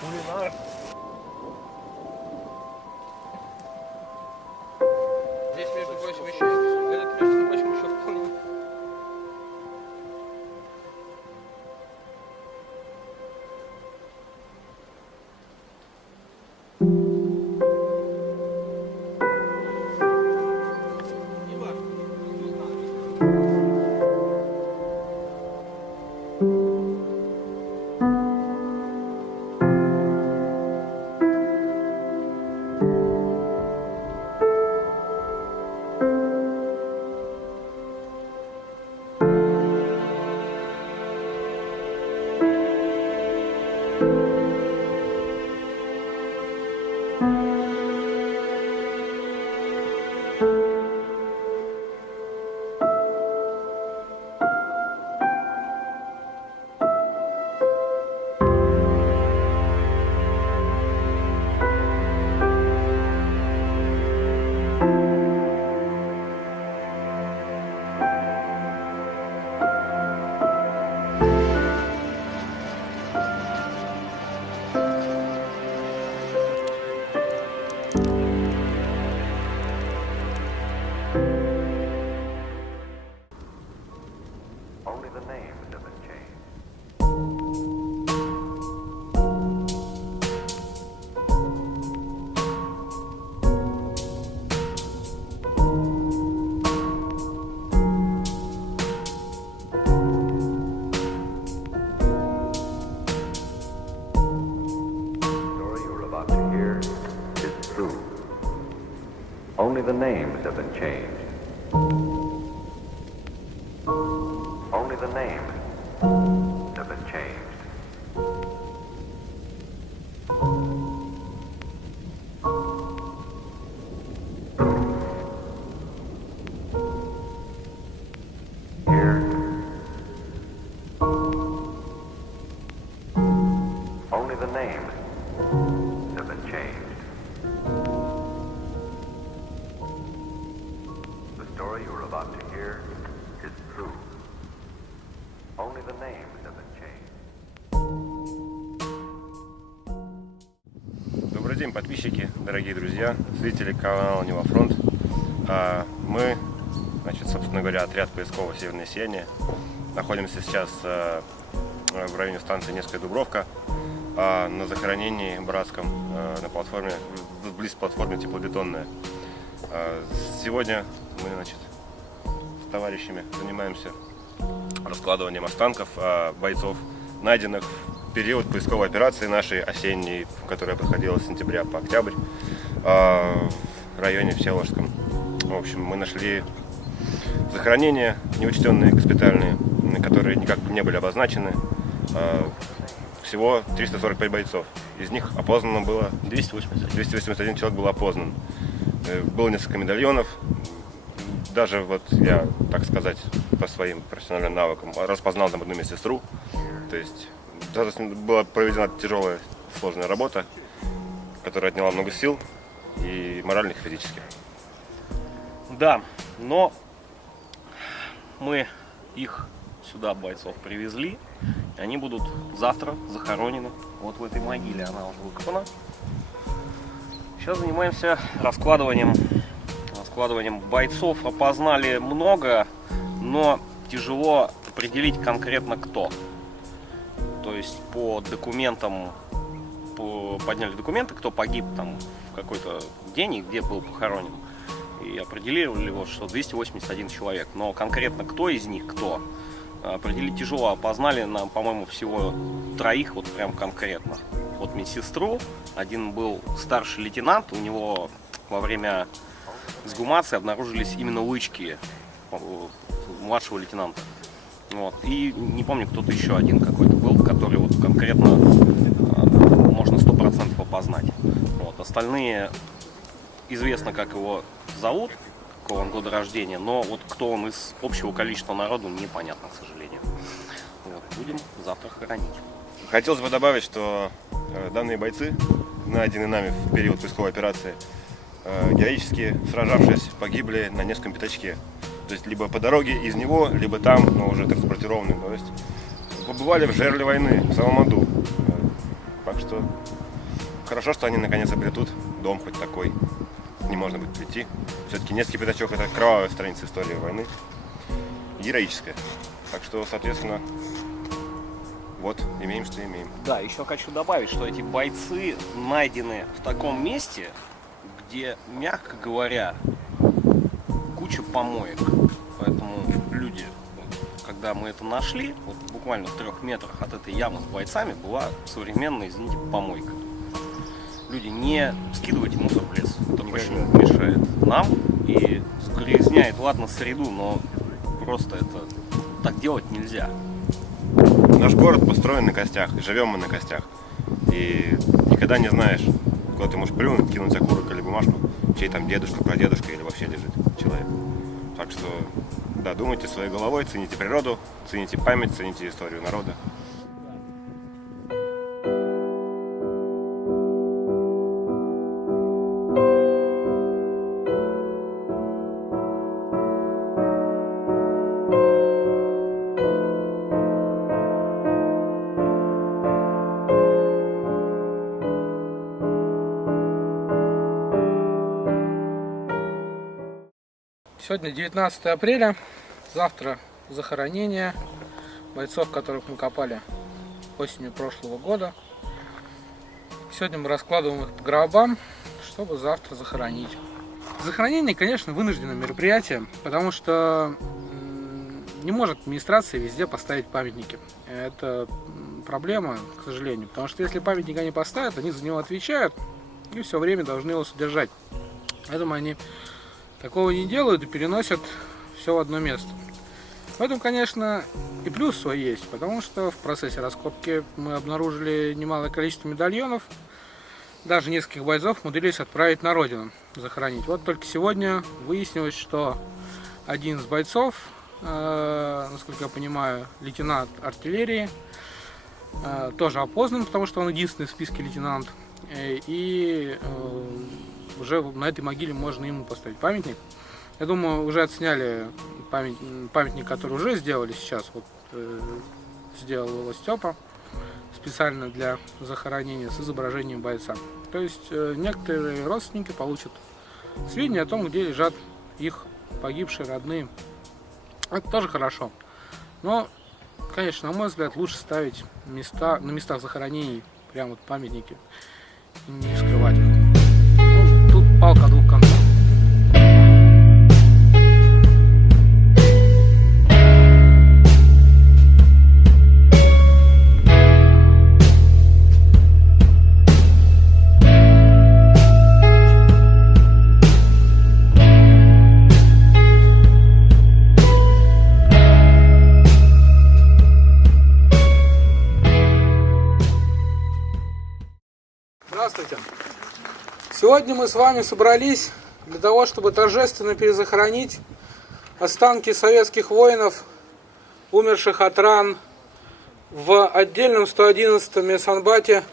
Кулинар. Здесь, между прочим, еще этот, между прочим, еще вполне. Only the names have been changed. The story you're about to hear is true. Only the names have been changed. Only the names have been changed. Here, only the names have been changed. The story you're about to hear is true. Only the names have been changed. Добрый день, подписчики, дорогие друзья, зрители канала Нева Фронт. Мы, значит, собственно говоря, отряд поискового «Северное сияние». Находимся сейчас в районе станции Невская Дубровка, на захоронении братском, на платформе, близ платформы теплобетонная. Сегодня мы, значит, с товарищами занимаемся раскладыванием останков бойцов, найденных в период поисковой операции нашей осенней, которая проходила с сентября по октябрь в районе Всеволожском. В общем, мы нашли захоронения неучтенные, госпитальные, которые никак не были обозначены. Всего 345 бойцов. Из них опознано было 281 человек был опознан. Было несколько медальонов. Даже вот я, так сказать, по своим профессиональным навыкам распознал там одну медсестру. То есть была проведена тяжелая, сложная работа, которая отняла много сил, и моральных, и физических. Да, но мы их сюда, бойцов, привезли, и они будут завтра захоронены вот в этой могиле, она уже выкопана. Сейчас занимаемся раскладыванием бойцов. Опознали много, но тяжело определить конкретно кто. То есть по документам, подняли документы, кто погиб там в какой-то день и где был похоронен. И определили его, что 281 человек. Но конкретно кто из них, кто, определить тяжело. Опознали нам, по-моему, всего троих, вот прям конкретно. Вот медсестру, один был старший лейтенант, у него во время эксгумации обнаружились именно лычки младшего лейтенанта. Вот. И не помню, кто-то еще один какой-то был, который вот конкретно можно 100% опознать. Вот. Остальные известно, как его зовут, какого он года рождения, но вот кто он из общего количества народу, непонятно, к сожалению. Вот. Будем завтра хоронить. Хотелось бы добавить, что данные бойцы, найденные нами в период поисковой операции, героически сражавшись, погибли на Невском пятачке. То есть либо по дороге из него, либо там, но уже транспортированные. То есть побывали в жерле войны, в самом аду. Так что хорошо, что они наконец обретут дом хоть такой. Не можно будет прийти. Все-таки Невский пятачок — это кровавая страница истории войны. Героическая. Так что, соответственно, вот, имеем, что имеем. Да, еще хочу добавить, что эти бойцы найдены в таком месте, где, мягко говоря, куча помоек. Поэтому люди, когда мы это нашли, вот буквально в 3 метрах от этой ямы с бойцами была современная, извините, помойка. Люди, не скидывайте мусор в лес. Это очень мешает нам и загрязняет, ладно, среду, но просто это так делать нельзя. Наш город построен на костях, и живем мы на костях. И никогда не знаешь, куда ты можешь плюнуть, кинуть окурок или бумажку, чей там дедушка, прадедушка или вообще лежит человек. Так что, да, думайте своей головой, цените природу, цените память, цените историю народа. Сегодня 19 апреля, завтра захоронение бойцов, которых мы копали осенью прошлого года. Сегодня мы раскладываем их по гробам, чтобы завтра захоронить. Захоронение, конечно, вынужденное мероприятие, потому что не может администрация везде поставить памятники. Это проблема, к сожалению, потому что если памятник они поставят, они за него отвечают и все время должны его содержать. Поэтому они такого не делают и переносят все в одно место. В этом, конечно, и плюс свой есть, потому что в процессе раскопки мы обнаружили немалое количество медальонов. Даже нескольких бойцов умудрились отправить на родину захоронить. Вот только сегодня выяснилось, что один из бойцов, насколько я понимаю, лейтенант артиллерии, тоже опознан, потому что он единственный в списке лейтенант. И уже на этой могиле можно ему поставить памятник. Я думаю, уже отсняли памятник, который уже сделали сейчас. Вот сделал его Степа специально для захоронения с изображением бойца. То есть некоторые родственники получат сведения о том, где лежат их погибшие родные. Это тоже хорошо. Но, конечно, на мой взгляд, лучше ставить на местах захоронений прямо вот памятники и не скрывать их. Ну, тут палка о двух концах. Здравствуйте! Сегодня мы с вами собрались для того, чтобы торжественно перезахоронить останки советских воинов, умерших от ран в отдельном 111-м медсанбате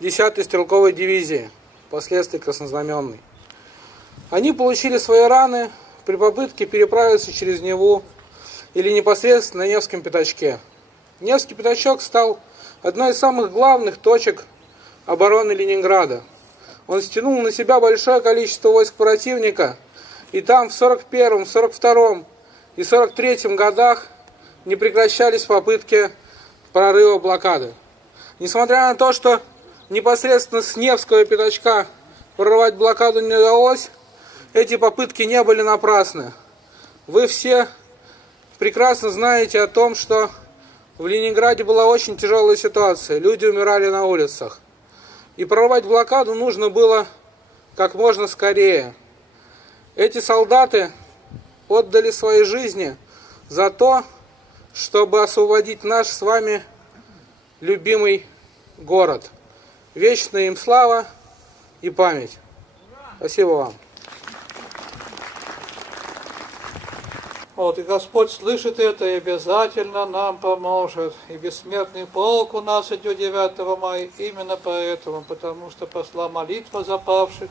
10-й стрелковой дивизии, впоследствии краснознаменной. Они получили свои раны при попытке переправиться через Неву или непосредственно на Невском пятачке. Невский пятачок стал одной из самых главных точек обороны Ленинграда. Он стянул на себя большое количество войск противника, и там в 41-м, 42-м и 43-м годах не прекращались попытки прорыва блокады. Несмотря на то, что непосредственно с Невского пятачка прорывать блокаду не удалось, эти попытки не были напрасны. Вы все прекрасно знаете о том, что в Ленинграде была очень тяжелая ситуация, люди умирали на улицах. И прорвать блокаду нужно было как можно скорее. Эти солдаты отдали свои жизни за то, чтобы освободить наш с вами любимый город. Вечная им слава и память. Спасибо вам. Вот, и Господь слышит это и обязательно нам поможет. И бессмертный полк у нас идет 9 мая именно поэтому, потому что пошла молитва за павших,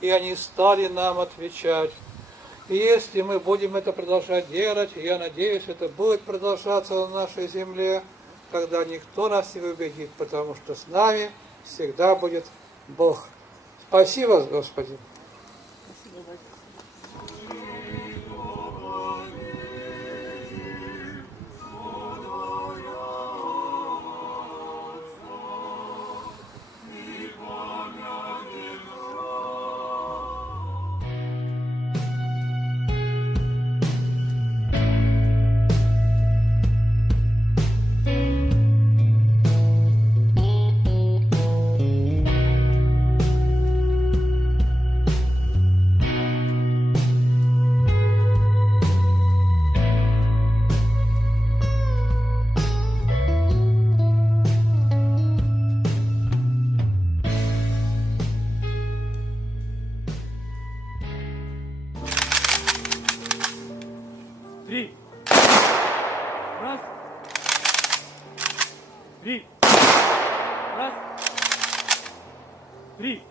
и они стали нам отвечать. И если мы будем это продолжать делать, я надеюсь, это будет продолжаться на нашей земле, когда никто нас не убедит, потому что с нами всегда будет Бог. Спаси вас, Господи. Три. Раз. Три. Раз. Три.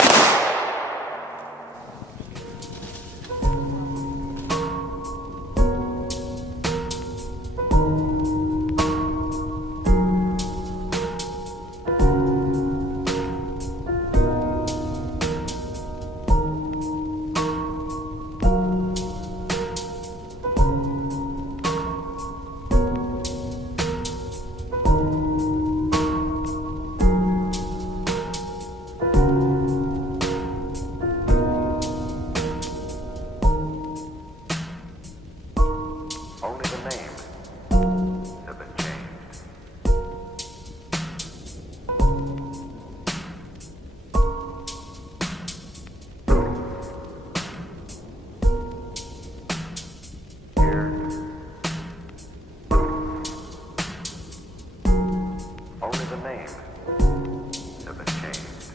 Only the names have been changed. Here. Only the names have been changed.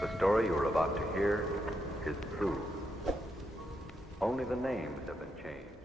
The story you are about to hear is true. Only the names have been changed.